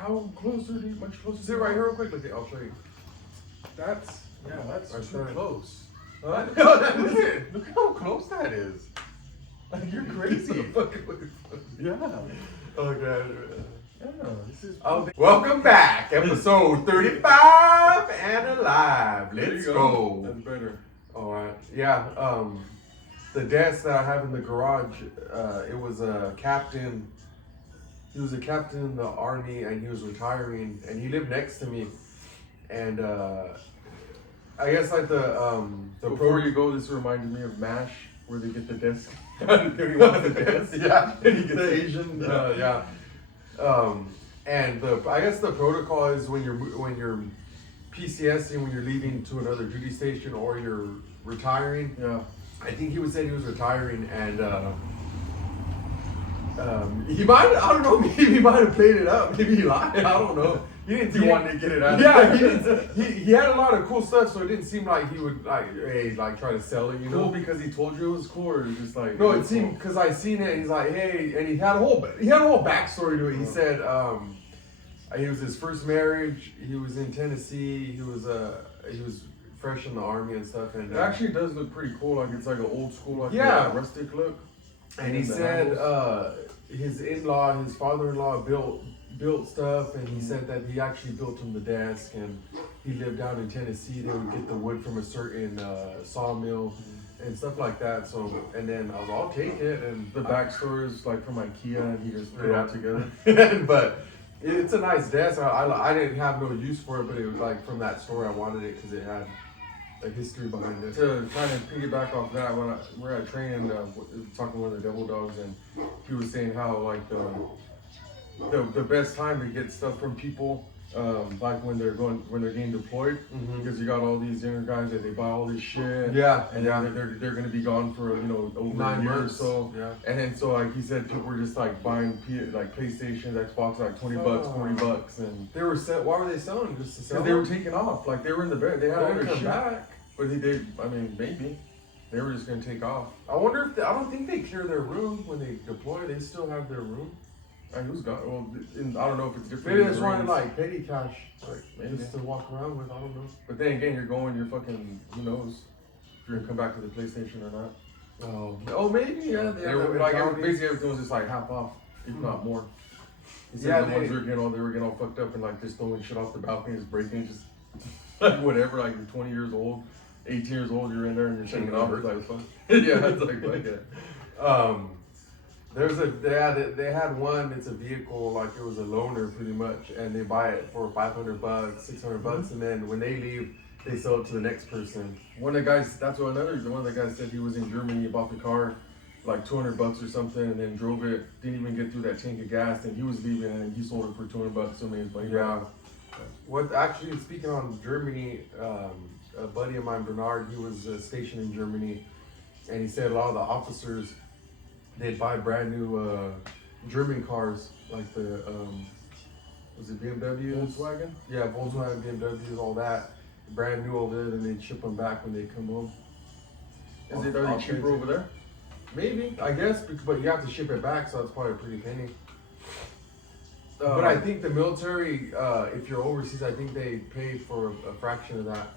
how close are they? Much closer? Sit right here real quick. I'll show you. That's too close. No, that isn't. Look how close that is. Like, you're crazy. Yeah. Okay. Yeah, this is. Welcome back, episode 35 and alive. Let's go. That's better. All right. Yeah. The desk that I have in the garage, it was a captain. He was a captain in the army, and he was retiring, and he lived next to me. And I guess like the Before you go, this reminded me of MASH, where they get the desk. He wants the desk. Yeah. And he gets the Asian. Yeah. And I guess the protocol is when you're PCSing, when you're leaving to another duty station or you're retiring. Yeah. I think he said he was retiring, and he might, I don't know, maybe he might have played it up. Maybe he lied. I don't know. He wanted to get it out. Yeah, he had a lot of cool stuff, so it didn't seem like he would try to sell it, you know. Cool because he told you it was cool, or just like No, it seemed because I seen it. And he's like, hey, and he had a whole backstory to it. He said he was his first marriage. He was in Tennessee. He was fresh in the army and stuff. And it actually does look pretty cool. Like it's like an old school, like rustic look. And he said his father-in-law built stuff, and he said that he actually built him the desk, and he lived down in Tennessee. They would get the wood from a certain sawmill and stuff like that. So, and then I was, I'll take it. And the backstory is like from IKEA, and he just put it all together. But it's a nice desk. I didn't have no use for it, but it was like from that store I wanted it because it had a history behind it. To kind of piggyback off that, when we're at training, talking to one of the devil dogs, and he was saying how like the best time to get stuff from people, like when they're getting deployed, because you got all these younger guys that they buy all this shit, and they're gonna be gone for over 9 a year months. or so, and then so like he said, people were just like buying like PlayStations, Xbox, like $20, $40, and they were why were they selling? Just to sell? They were taking off, like they were in the bed, they had all their shit back. But maybe they were just gonna take off. I wonder if I don't think they clear their room when they deploy. They still have their room. He was gone. Well, I don't know if it's different. Maybe they just wanted like petty cash, maybe just to walk around with. I don't know. But then again, you're fucking. Who knows if you're gonna come back to the PlayStation or not? Oh, maybe yeah. Basically everything was just like half off, if not more. He said the ones they were getting all fucked up and like just throwing shit off the balcony, just breaking, just like whatever. Like you're 20 years old, 18 years old, you're in there and you're shaking off. It's like fun. Yeah, it's like that. They had one. It's a vehicle, like it was a loaner pretty much, and they buy it for $500, $600, and then when they leave, they sell it to the next person. One of the guys said he was in Germany, bought the car, like $200 or something, and then drove it. Didn't even get through that tank of gas, and he was leaving, and he sold it for $200. So made his money. Yeah. What actually, speaking on Germany, a buddy of mine, Bernard, he was stationed in Germany, and he said a lot of the officers, they'd buy brand new German cars, like the was it BMW? Volkswagen? Yeah, Volkswagen, BMWs, all that, brand new over there. Then they'd ship them back when they come home. Are they cheaper over there? Maybe, I guess, but you have to ship it back, so it's probably a pretty penny. But I think the military, if you're overseas, I think they pay for a fraction of that.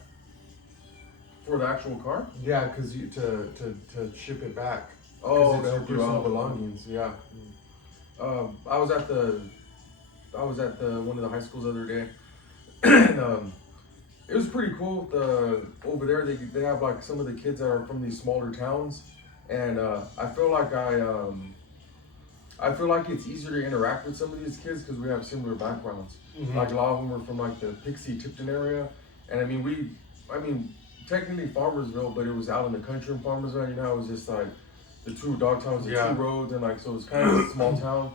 For the actual car? Yeah, because you to ship it back. Oh, it's your personal belongings. Yeah. I was at one of the high schools the other day, and it was pretty cool. Over there, they have like some of the kids that are from these smaller towns, and I feel like it's easier to interact with some of these kids because we have similar backgrounds. Like a lot of them are from like the Pixie-Tipton area, and I mean technically Farmersville, but it was out in the country in Farmersville. You know, it was just like the two dog towns, the two roads, and like so it's kind of a small town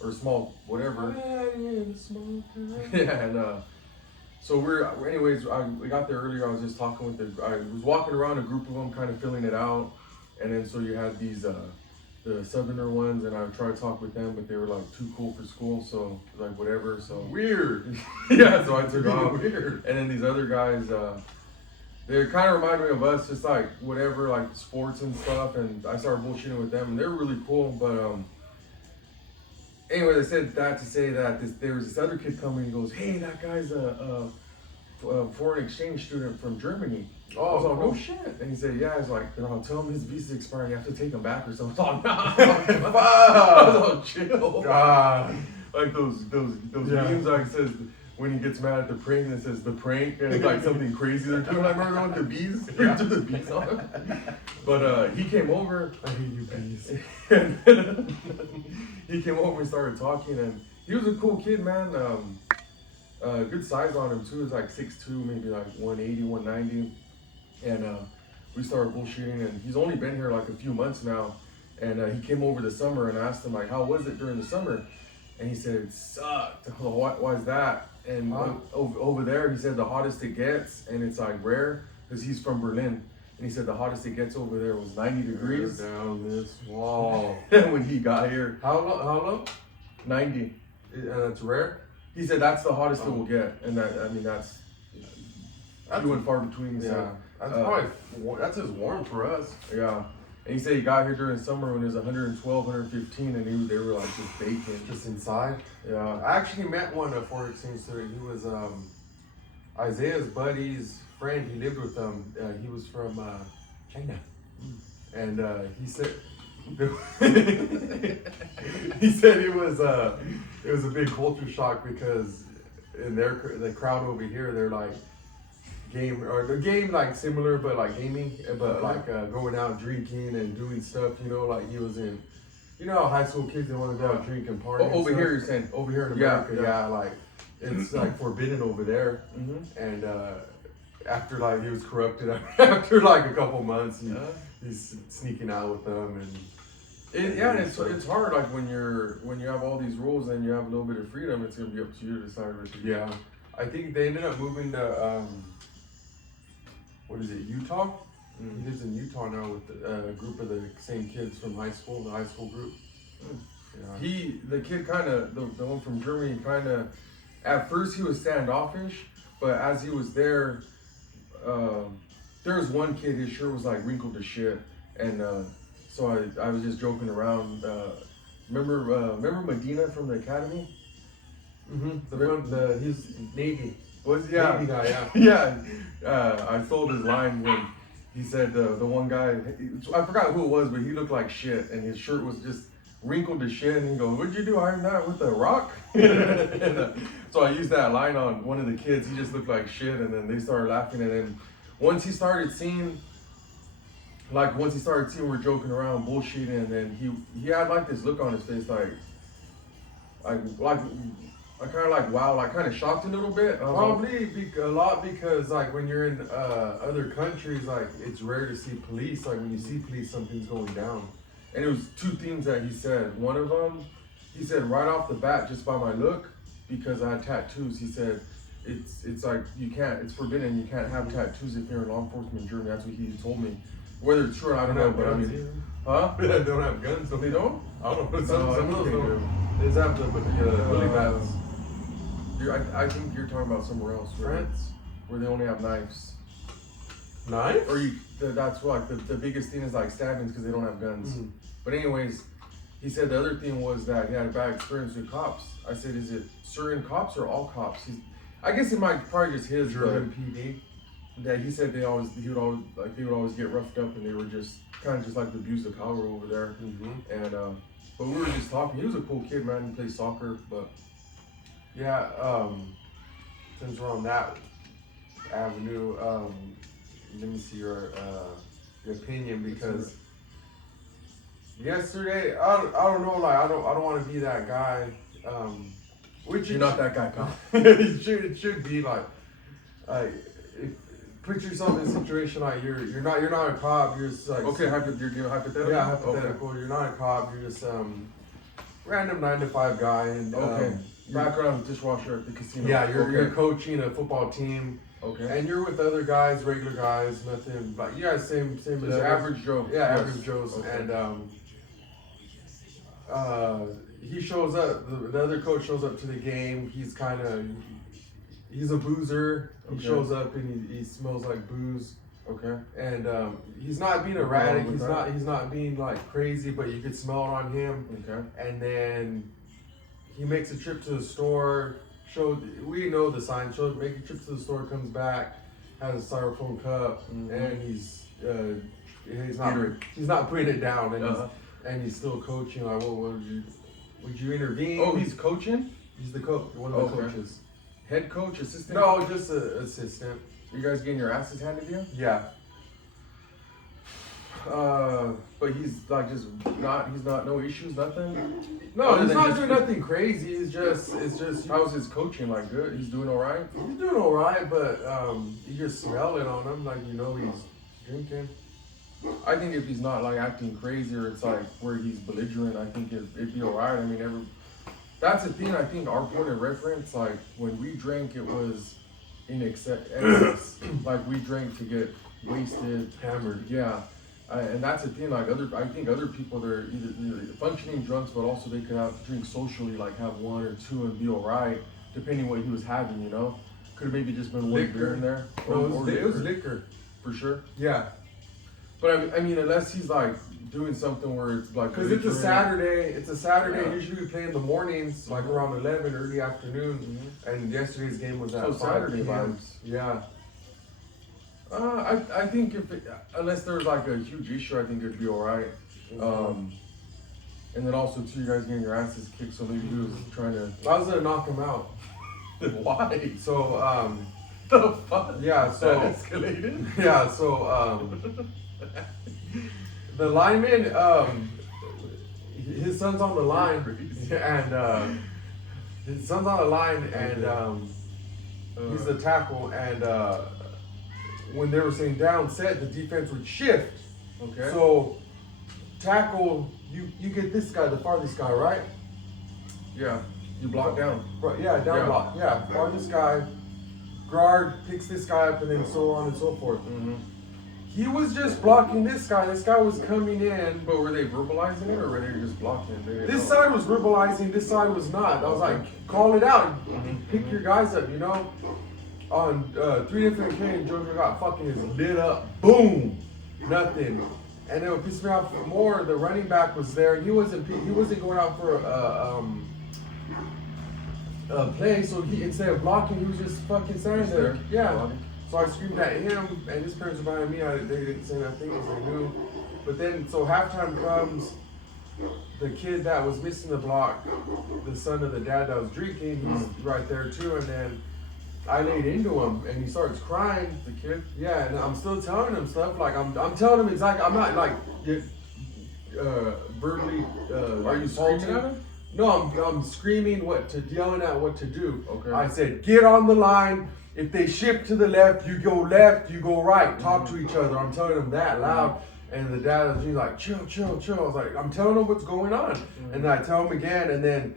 or small whatever. Yeah, and so we got there earlier. I was just talking with I was walking around a group of them, kind of filling it out, and then so you had these the southerner ones, and I tried to talk with them, but they were like too cool for school, so like whatever. So weird. Yeah, so I took off. Weird. And then these other guys, they kind of remind me of us, just like whatever, like sports and stuff. And I started bullshitting with them, and they're really cool. But Anyway, they said that to say that there was this other kid coming and goes, hey, that guy's a foreign exchange student from Germany. I was like, no shit. And he said, yeah. I was like, no, tell him his visa's expiring. You have to take him back or something. I was like, nah. I was like, chill. God. Like those memes, like says when he gets mad at the prank, and it says the prank, and it's like something crazy they're doing. I remember going to the bees, to the bees on him. But he came over. I hate you, bees. And he came over and started talking, and he was a cool kid, man. Good size on him too. He was like 6'2", maybe like 180, 190. And we started bullshitting, and he's only been here like a few months now. And he came over the summer, and I asked him like, how was it during the summer? And he said, it sucked. Why is that? And over there, he said the hottest it gets, and it's like rare, because he's from Berlin. And he said the hottest it gets over there was 90 degrees. Down this wall. When he got here. How low? 90. And it's rare? He said that's the hottest it will get. And that, I mean, that's few and far between. Yeah. So, that's probably, that's just warm for us. Yeah. And he said he got here during summer when it was 112, 115, and they were like just baking. Just inside? Yeah. I actually met one at foreign exchange student. He was Isaiah's buddy's friend. He lived with them. He was from China. And he said he said it was a big culture shock because in the crowd over here, they're like the game like similar but like gaming, but like going out drinking and doing stuff, you know, like he was in, you know how high school kids, they want to go out drink and party. Over here you're saying? Over here in America, yeah, like it's like forbidden over there. And after like he was corrupted after like a couple months, he's sneaking out with them and it's hard, like when you have all these rules and you have a little bit of freedom, it's gonna be up to you to decide what to do. Yeah, I think they ended up moving to what is it, Utah? He lives in Utah now with a group of the same kids from high school, the high school group. Yeah. The kid kind of, the one from Germany, kind of, at first he was standoffish, but as he was there, there was one kid, his shirt was like wrinkled to shit, and so I was just joking around. Remember Medina from the academy? He's Navy. Navy guy, yeah. Yeah. I stole his line when he said the one guy, I forgot who it was, but he looked like shit, and his shirt was just wrinkled to shit, and he goes, "What'd you do, iron that with a rock?" So I used that line on one of the kids. He just looked like shit, and then they started laughing, and then once he started seeing we're joking around, bullshitting, and then he had like this look on his face, like I kind of like, wow, like kind of shocked a little bit. Probably a lot because like when you're in other countries, like it's rare to see police. Like when you see police, something's going down. And it was two things that he said. One of them, he said right off the bat, just by my look, because I had tattoos, he said it's like it's forbidden. You can't have tattoos if you're in law enforcement in Germany. That's what he told me. Whether it's true, I don't know. But I mean, they don't have guns. They don't? I don't know. Some of those don't. They just have the bully bats. I think you're talking about somewhere else, right? France? Where they only have knives. Knives? Or that's what the biggest thing is like stabbings because they don't have guns. But anyways, he said the other thing was that he had a bad experience with cops. I said, is it certain cops or all cops? I guess it might probably just his German PD. That he said they would always get roughed up, and they were just kind of just like the abuse of power over there. And but we were just talking. He was a cool kid, man. He plays soccer, but. Yeah, since we're on that avenue, let me see your opinion, because yesterday, I don't know, like I don't want to be that guy. Which you're not that guy, pal. it should be like put yourself in a situation like you're not a cop. You're just like you're hypothetical. Yeah, hypothetical. Okay. You're not a cop. You're just random 9-to-5 guy and background dishwasher at the casino. Yeah, you're coaching a football team. Okay. And you're with other guys, regular guys, nothing, but you guys same as average Joe. Yeah, average Joes. Okay. And he shows up. The other coach shows up to the game. He's a boozer. He shows up and he smells like booze. Okay. And he's not being erratic. He's not being like crazy, but you could smell it on him. Okay. And then he makes a trip to the store. We know the sign. Make a trip to the store, comes back, has a styrofoam cup, and he's not putting it down, and he's still coaching. Like, what would you intervene? Oh, he's coaching. He's the coach, one of the coaches. Head coach, assistant? No, just an assistant. You guys getting your asses handed to you? Yeah. But he's like he's not no issues, nothing. No, he's not doing nothing crazy. It's just. How's his coaching? Like good? He's doing all right. He's doing all right, but you just smell it on him, like he's drinking. I think if he's not like acting crazy or it's like where he's belligerent, I think it'd be all right. I mean, that's the thing. I think our point of reference, like when we drank, it was in excess. Like we drank to get wasted, Hammered. Yeah. And that's the thing, like I think other people, they're either functioning drunks, but also they could drink socially, like have one or two and be all right, depending what he was having, you know? Could have maybe just been one beer in there. No, it was liquor. For sure. Yeah. But I mean, unless he's like doing something where it's like... Because it's a Saturday, yeah. Usually we play in the mornings, like around 11, early afternoon, and yesterday's game was at 5 Saturday p.m. vibes. Yeah. I think unless there's like a huge issue, I think it'd be all right. And then also too, you guys getting your asses kicked, so maybe he was trying to. I was gonna knock him out. Why? So the fuck? Yeah. So that escalated. Yeah. So the lineman, his son's on the line, and his son's on the line, and he's the tackle, and. When they were saying down set, the defense would shift. Okay. So tackle, you get this guy, the farthest guy, right? Yeah. You block down. Right. Yeah, down block. Yeah, farthest guy. Guard picks this guy up, and then so on and so forth. Mm-hmm. He was just blocking this guy. This guy was coming in. But were they verbalizing it, or were they just blocking it? This side was verbalizing. This side was not. I was like, call it out. Pick your guys up, you know. On 3 different occasions, Jojo got fucking lit up. Boom, nothing. And it would piss me off more. The running back was there, and he wasn't going out for a play. So instead of blocking, he was just fucking standing there. Yeah. So I screamed at him, and his parents were behind me. They didn't say nothing because they knew. But then, so halftime comes. The kid that was missing the block, the son of the dad that was drinking, he's right there too, and then. I laid into him and he starts crying. The kid? Yeah, and I'm still telling him stuff. Like I'm telling him exactly. I'm not like verbally. Are you screaming at him? No, I'm screaming yelling at what to do. Okay. I said, get on the line. If they shift to the left, you go right. Talk to each other. I'm telling him that loud. And the dad was like, chill. I was like, I'm telling him what's going on. And then I tell him again, and then.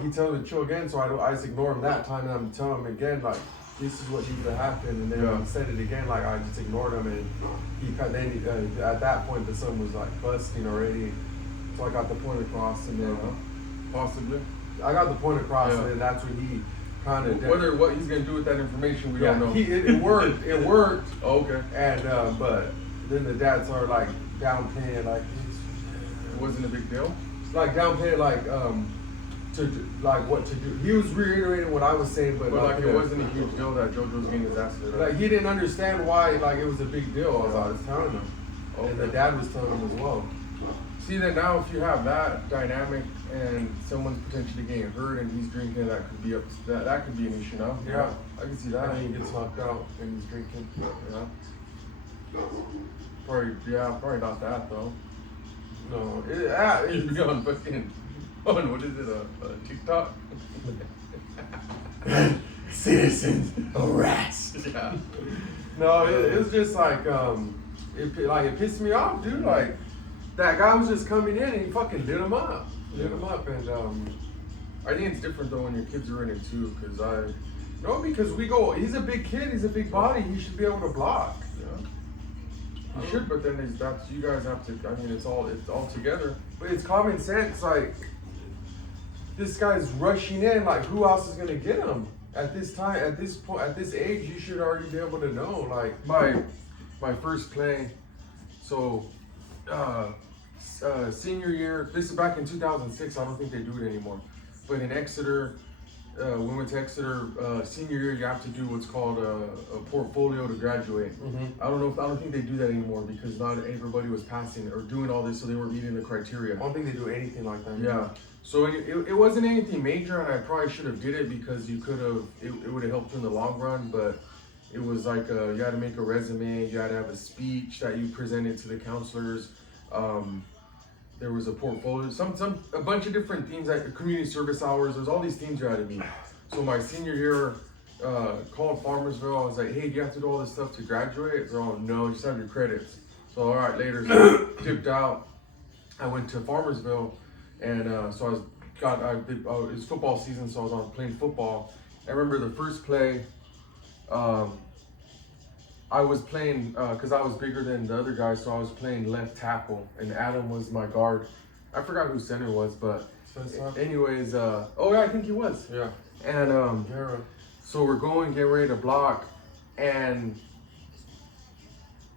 He tells me to chill again, so I just ignore him that time, and I'm telling him again, like, this is what needs to happen, and then he said it again, like, I just ignored him, and at that point, the sun was, like, busting already, so I got the point across, and then, possibly? I got the point across, and then that's when he kind of... What he's going to do with that information, we don't know. It worked, Oh, okay. And, but then the dad started, like, downplaying, like... It wasn't a big deal? Like, downplaying, like, what to do. He was reiterating what I was saying, but like it wasn't a huge deal that JoJo was getting his ass lit up. Like he didn't understand why like it was a big deal. I was telling him, and the dad was telling him as well. See that now, if you have that dynamic and someone's potentially getting hurt and he's drinking, that could be that could be an issue now. Yeah, I can see that. And he gets knocked out and he's drinking. Yeah. Probably not that though. No, You'd be on fucking. What is it? TikTok? Citizens harassed. Yeah. No, it was just like it pissed me off, dude. Like that guy was just coming in and he fucking lit him up. And I think it's different though when your kids are in it too, because he's a big kid, he's a big body, he should be able to block. Yeah. He should, but then you guys have to. I mean, it's all together. But it's common sense, like. This guy's rushing in, like who else is gonna get him? At this time, at this point, at this age, you should already be able to know. Like my first play, so senior year, this is back in 2006, I don't think they do it anymore. but in Exeter, we went to Exeter senior year. You have to do what's called a portfolio to graduate. I don't think they do that anymore because not everybody was passing or doing all this, so they weren't meeting the criteria. I don't think they do anything like that. Yeah. So it wasn't anything major, and I probably should have did it because you could have. It would have helped you in the long run, but it was like you had to make a resume, you had to have a speech that you presented to the counselors. There was a portfolio, a bunch of different themes, like community service hours. There's all these themes you had to meet. So my senior year, called Farmersville. I was like, hey, do you have to do all this stuff to graduate? They're all, no, just have your credits. So all right, later, so tipped out. I went to Farmersville, and so it was football season, so I was on playing football. I remember the first play. I was playing, because I was bigger than the other guys, so I was playing left tackle, and Adam was my guard. I forgot who center was, but anyways, oh yeah, I think he was. Yeah. And so we're getting ready to block, and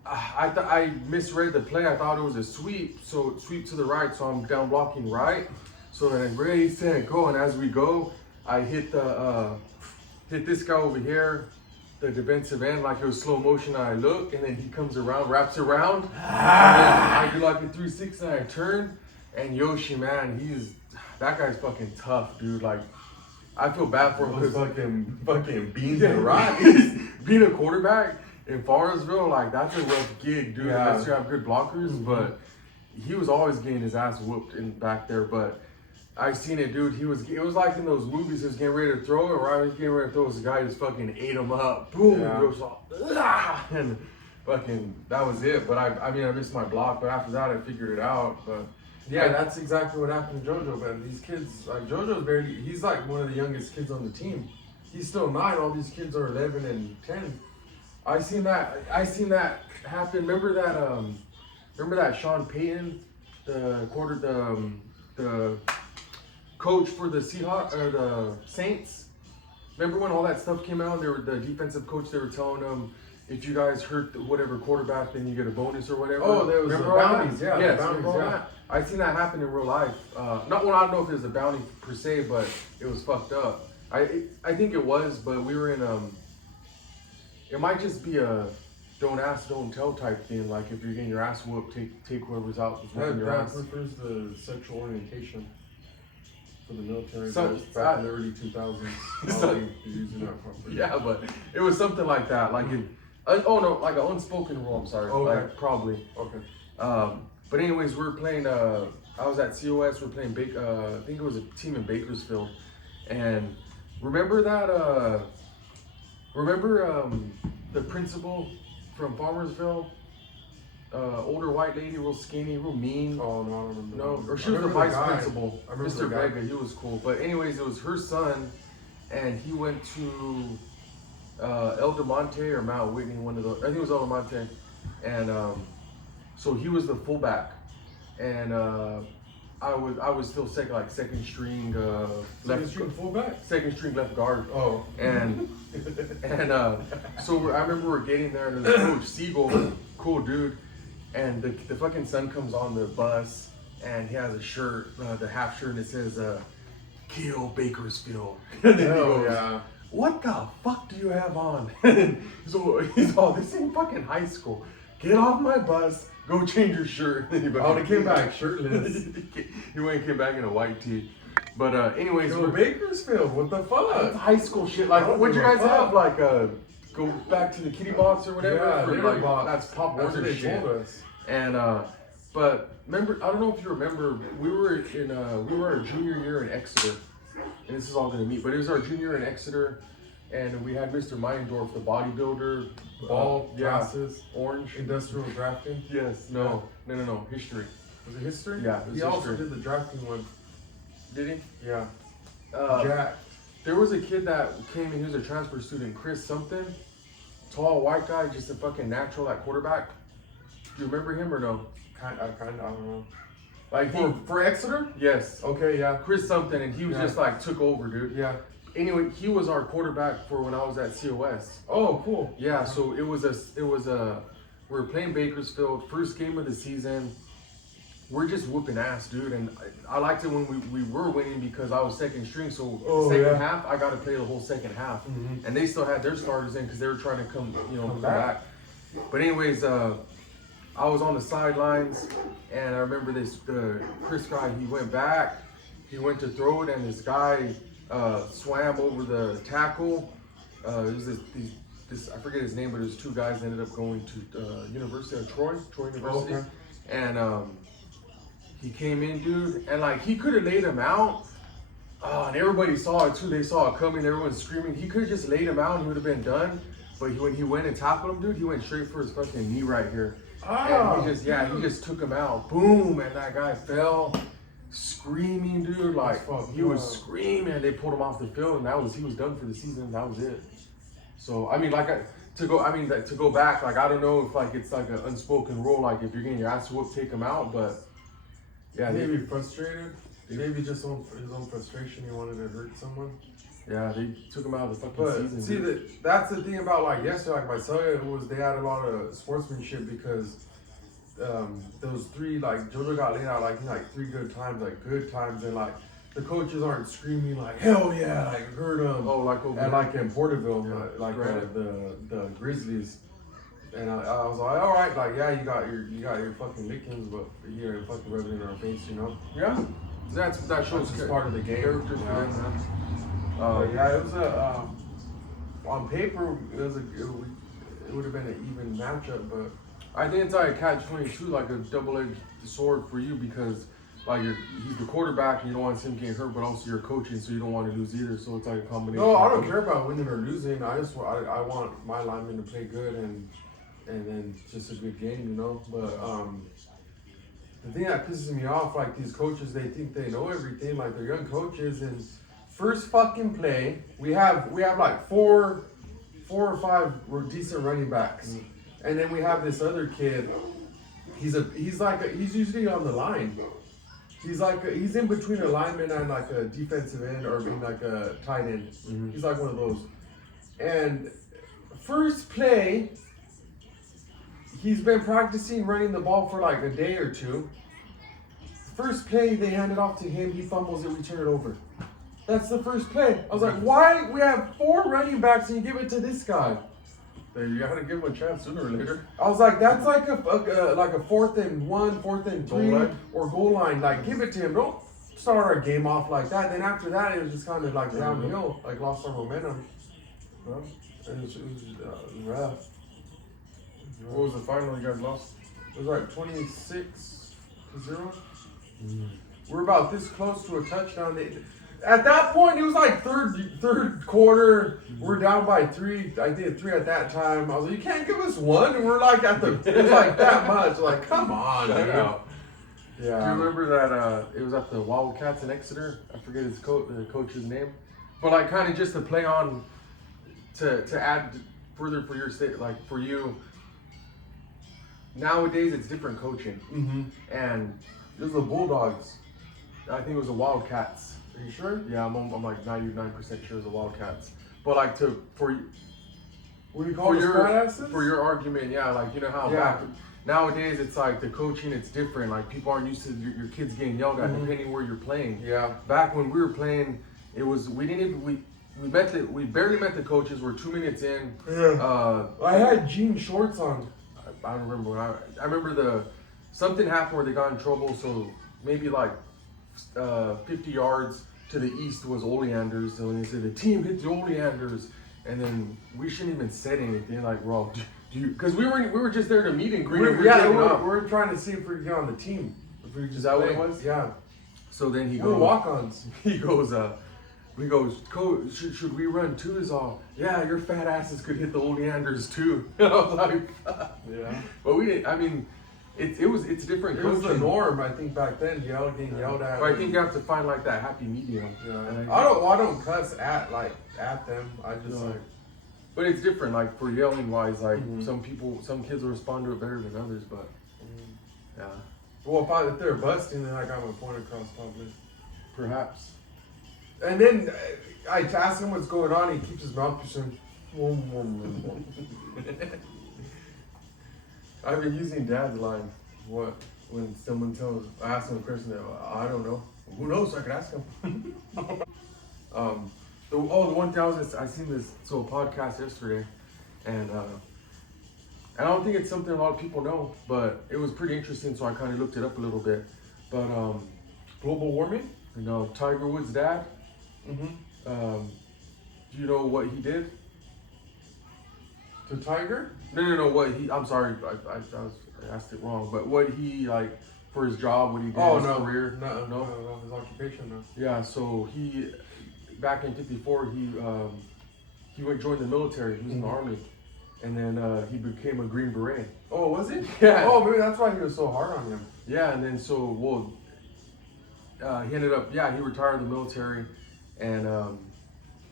I misread the play. I thought it was a sweep, so sweep to the right, so I'm down blocking right. So then ready, set, go, and as we go, I hit this guy over here, the defensive end, like it was slow motion. I look, and then he comes around, wraps around, and then I do like a 360, and I turn, and Yoshi, man, that guy's fucking tough, dude. Like, I feel bad for him because fucking beans and rock. Being a quarterback in Farmersville, like that's a rough gig, dude. Yeah. Unless you have good blockers, but he was always getting his ass whooped in back there, but. I seen it, dude. It was like in those movies. He was getting ready to throw it. Right, he was getting ready to throw. This guy just fucking ate him up. Boom. Yeah. It was all, and fucking that was it. But I missed my block. But after that, I figured it out. But yeah, that's exactly what happened to JoJo, man. These kids, like JoJo's he's like one of the youngest kids on the team. He's still 9. All these kids are 11 and 10. I seen that happen. Remember that Sean Payton, the coach for the Seahawks or the Saints. Remember when all that stuff came out? The defensive coach. They were telling them, if you guys hurt whatever quarterback, then you get a bonus or whatever. Oh, there was remember bounties. Yeah, yes, bounties, remember all that? I seen that happen in real life. I don't know if it was a bounty per se, but it was fucked up. I think it was, but we were in It might just be a don't ask, don't tell type thing. Like if you're getting your ass whooped, take whoever's out whooping your ass. That refers to sexual orientation. For the military, So, back in the early 2000s. Using that properly. Yeah, but it was something like that. Like like an unspoken rule. I'm sorry. Okay. Like probably. Okay. But anyways, we were playing. I was at COS. We're playing. I think it was a team in Bakersfield, and remember that. The principal from Farmersville. Older white lady, real skinny, real mean. Oh no, I don't remember. No, or she was the vice principal, Mr. Vega. He was cool. But anyways, it was her son, and he went to El Demonte or Mount Whitney, one of those. I think it was El Demonte, and so he was the fullback, and I was still second string left guard. Oh, and so I remember we're getting there, and there's Coach Siegel, cool dude. And the fucking son comes on the bus, and he has a shirt, the half shirt, and it says, "Kill Bakersfield." And then he goes, yeah. "What the fuck do you have on?" And so he's all, "This ain't fucking high school. Get off my bus. Go change your shirt." He came back shirtless. He went and came back in a white tee. But anyways, we're Bakersfield. What the fuck? It's high school shit. Like, what'd you guys have? Like, go back to the kitty box or whatever. Yeah, like, box. That's Pop That's Warner what they shit. told us. And but remember, I don't know if you remember, we were our junior year in Exeter, and this is all gonna meet. But it was our junior year in Exeter, and we had Mr. Meyendorf, the bodybuilder, bald glasses, orange, industrial drafting. Yes, no, history. Was it history? Yeah, it was he history. also did the drafting one. Did he? Yeah. Jack. There was a kid that came in, he was a transfer student, Chris something. Tall, white guy, just a fucking natural at quarterback. Do you remember him or no? I don't know. Like For Exeter? Yes. Okay, yeah. Chris something, and he was just like took over, dude. Yeah. Anyway, he was our quarterback for when I was at COS. Oh, cool. Yeah, so we were playing Bakersfield, first game of the season. we're just whooping ass, dude. And I liked it when we were winning because I was second string. So second half, I got to play the whole second half. And they still had their starters in because they were trying to come back. But anyways, I was on the sidelines, and I remember the Chris guy. He went back. He went to throw it, and this guy swam over the tackle. It was this I forget his name, but it was two guys that ended up going to University of Troy University. Okay. And he came in, dude, and like he could have laid him out. And everybody saw it too. They saw it coming. Everyone's screaming. He could have just laid him out and he would have been done. But when he went and tackled him, dude, he went straight for his fucking knee right here. And he just took him out. Boom, and that guy fell, screaming, dude. Like he was screaming. They pulled him off the field, and he was done for the season. That was it. So I mean, to go back, like I don't know if like it's like an unspoken rule, like if you're getting your ass whooped, take him out. But yeah, maybe frustrated. Maybe just his own frustration. He wanted to hurt someone. Yeah, they took him out of the fucking season. See, that's the thing about like yesterday, like Visalia, they had a lot of sportsmanship because those three, like JoJo got laid out like 3 good times, and like the coaches aren't screaming like hell yeah, like hurt him. Oh, like over and like in Porterville, right. the Grizzlies. And I was like, all right, like yeah, you got your fucking lickings, but you're fucking rubbing it in our face, you know? Yeah, that shows part of the game. Character for them, man. It was on paper it would have been an even matchup, but I think it's like a catch-22, like a double-edged sword for you because like he's the quarterback and you don't want him getting hurt, but also you're coaching, so you don't want to lose either. So it's like a combination. No, I don't care about winning or losing. I want my linemen to play good and then just a good game, you know. But the thing that pisses me off, like these coaches, they think they know everything, like they're young coaches, and first fucking play, we have like four or five decent running backs, and then we have this other kid. He's usually on the line. He's in between a lineman and like a defensive end or being like a tight end. He's like one of those. And first play, he's been practicing running the ball for like a day or two. First play, they hand it off to him. He fumbles it, we turn it over. That's the first play. I was like, why? We have 4 running backs and you give it to this guy. You gotta give him a chance sooner or later. I was like, that's like a 4th and 1, 4th and 3, or goal line. Like, give it to him. Don't start our game off like that. Then after that, it was just kind of like downhill, like lost our momentum. And it was rough. What was the final you guys lost? It was like 26-0. We're about this close to a touchdown. At that point, it was like third quarter. We're down by 3. I did 3 at that time. I was like, you can't give us 1. And we're like it was like that much. Like, come on, Yeah. Yeah. Do you remember that it was at the Wildcats in Exeter? I forget the coach's name. But like kind of just to play on to add further for your state, like for you. Nowadays it's different coaching. And It was the Bulldogs. I think it was the Wildcats. Are you sure? Yeah, I'm like 99% sure it was the Wildcats. But like for your argument, yeah, like you know how nowadays it's like the coaching, it's different. Like people aren't used to your kids getting yelled at depending where you're playing. Yeah. Back when we were playing, it was we barely met the coaches. We're 2 minutes in. Yeah. I had jean shorts on. I don't remember when I remember something happened where they got in trouble. So maybe like 50 yards to the east was Oleanders. So when they said the team hit the Oleanders, and then we shouldn't even said anything. Like, well, because we were just there to meet and greet. We're trying to see if we could get on the team. If we Is that what it was? Yeah. So then he We're goes, walk-ons. He goes, Coach, should we run 2? Is all? Yeah, your fat asses could hit the Oleanders too. I was like, yeah. But we didn't. I mean, it's different. It was the norm, I think, back then. Getting yelled at. But I think you have to find like that happy medium. Yeah. I don't cuss at them. I just like. But it's different, like for yelling wise. Like some kids will respond to it better than others. But yeah. Well, if they're busting, then I got my point across probably. Perhaps. And then I ask him what's going on. He keeps his mouth pushing. I've been using Dad's line. What? when someone I ask them a question, they're like, I don't know. Who knows? I could ask them. The 1,000. I seen this podcast yesterday, and I don't think it's something a lot of people know, but it was pretty interesting. So I kind of looked it up a little bit. But global warming. You know, Tiger Woods' dad. Do you know what he did? To Tiger? No. What he? I'm sorry, I asked it wrong. But what he like for his job? What he did? Oh, his no. career? No. His occupation, no. Yeah. So he, back in '54, he went join the military. He was in the army, and then he became a Green Beret. Oh, was it? Yeah. Oh, maybe that's why he was so hard on him. Yeah, and then he ended up. Yeah, he retired the military, and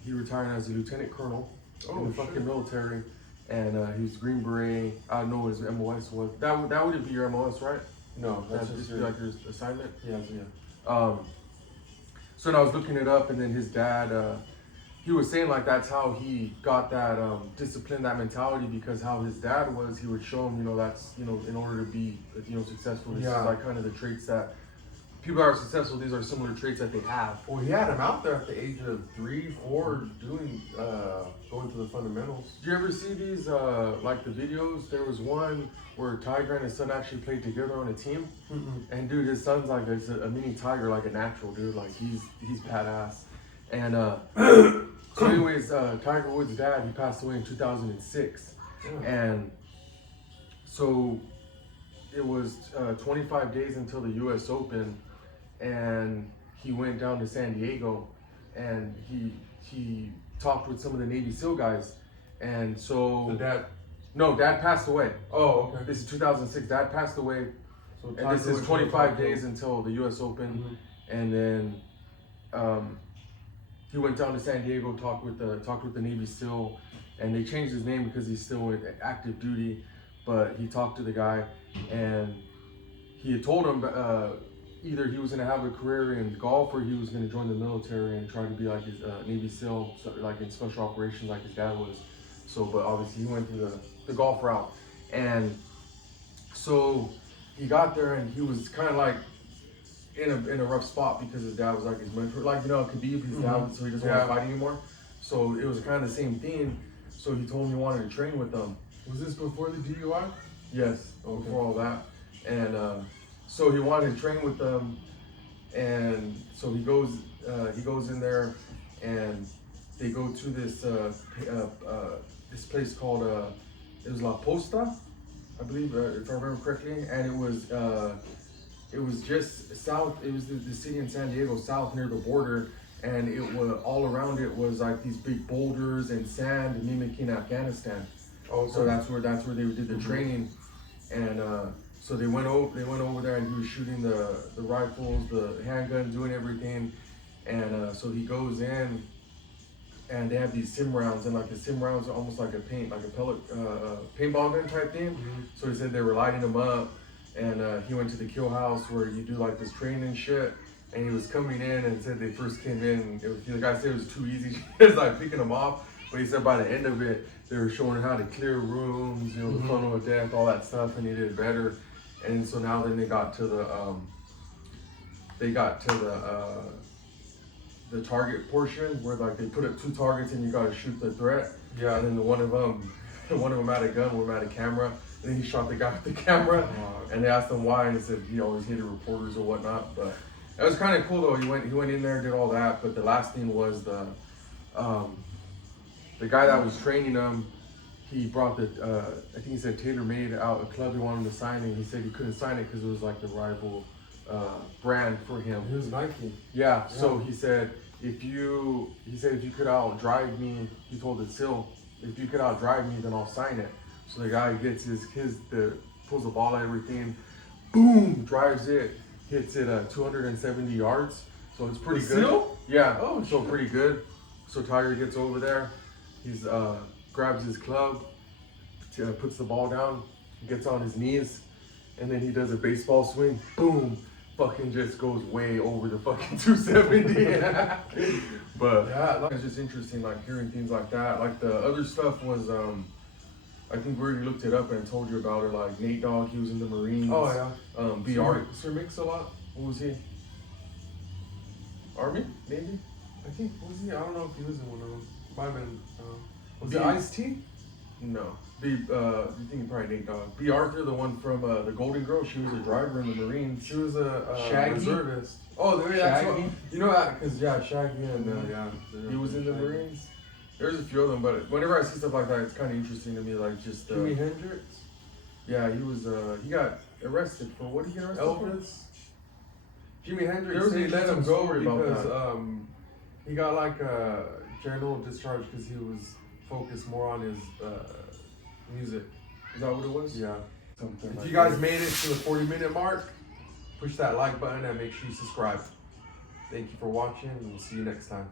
he retired as a lieutenant colonel in the fucking military. And he was Green Beret. I don't know what his MOS was. That wouldn't be your MOS, right? No, that's just like your assignment. Yeah. So then I was looking it up, and then his dad, he was saying like that's how he got that discipline, that mentality, because how his dad was, he would show him, that's, in order to be, successful. This is like kind of the traits that people that are successful, these are similar traits that they have. Well, he had him out there at the age of 3, 4, doing, going to the fundamentals. Do you ever see these, like the videos? There was one where Tiger and his son actually played together on a team. And dude, his son's like a mini Tiger, like a natural dude. Like he's badass. And so anyways, Tiger Woods' dad, he passed away in 2006. And so it was 25 days until the U.S. Open, and he went down to San Diego, and he talked with some of the Navy SEAL guys. And so the dad? No, dad passed away. Oh, okay. This is 2006. Dad passed away, so and this is 25 days until the U.S. Open, and then he went down to San Diego, talked with the Navy SEAL, and they changed his name because he's still in active duty. But he talked to the guy, and he had told him either he was going to have a career in golf or he was going to join the military and try to be like his Navy SEAL, so, like in special operations, like his dad was. So, but obviously he went through the golf route, and so he got there and he was kind of like in a rough spot because his dad was like his mentor, like Khabib, his dad, so he doesn't want to fight anymore. So it was kind of the same thing. So he told me he wanted to train with them. Was this before the DUI? Yes, before all that. And so he wanted to train with them, and so he goes in there, and they go to this place called it was La Posta, I believe, if I remember correctly, and it was just south. It was the city in San Diego, south near the border, and it was all around it was like these big boulders and sand mimicking Afghanistan. Oh, so that's where they did the training, and so they went over there, and he was shooting the rifles, the handguns, doing everything, and so he goes in, and they have these sim rounds, and like the sim rounds are almost like a pellet paintball gun type thing. So he said they were lighting them up, and he went to the kill house where you do like this training and shit. And he was coming in and said they first came in, the guy said it was too easy. He was like picking them off. But he said by the end of it, they were showing how to clear rooms, the funnel of death, all that stuff, and he did better. And so now then they got to the target portion where like they put up 2 targets and you got to shoot the threat. Yeah. And then one of them had a gun, one had a camera. And then he shot the guy with the camera. And they asked him why, and he said he always hated reporters or whatnot. But it was kind of cool though. He went in there and did all that. But the last thing was the guy that was training him. He brought I think he said Taylor made out a club he wanted him to sign, and he said he couldn't sign it because it was like the rival brand for him. It was Nike. Yeah. So he said if you could outdrive me, he told the SEAL, if you could outdrive me, then I'll sign it. So the guy gets pulls the ball and everything, boom, drives it, hits it 270 yards. So it's pretty good. SEAL? Yeah. Oh, so pretty good. So Tiger gets over there, he's grabs his club, puts the ball down, gets on his knees, and then he does a baseball swing, boom, fucking just goes way over the fucking 270. But yeah, it's just interesting, like hearing things like that. Like the other stuff was I think we already looked it up and I told you about it. Like Nate Dogg, he was in the Marines. Oh yeah. B Art. Sir Mix-a-Lot. What was he? Army, Navy. I think was he? I don't know if he was in one of them. Might have been. Was B- it Ice-T? No. You think probably Nate Dogg. B Arthur, the one from the Golden Girl. She was a driver in the Marines. She was a Shaggy? reservist. Oh, that's Shaggy? what, you know that because Shaggy and yeah, He was in the Marines. There's a few of them, but whenever I see stuff like that, it's kind of interesting to me. Like just Jimi Hendrix, yeah, he was he got arrested for what did he get arrested Elvis. Jimi There Hendrix, was they an let him interesting go story about because that. he got like a general discharge because he was focused more on his music. for? Is that what it was? Yeah. Something If like you guys that. made it to the 40-minute mark, push that like button and make sure you subscribe. Thank you for watching, and we'll see you next time.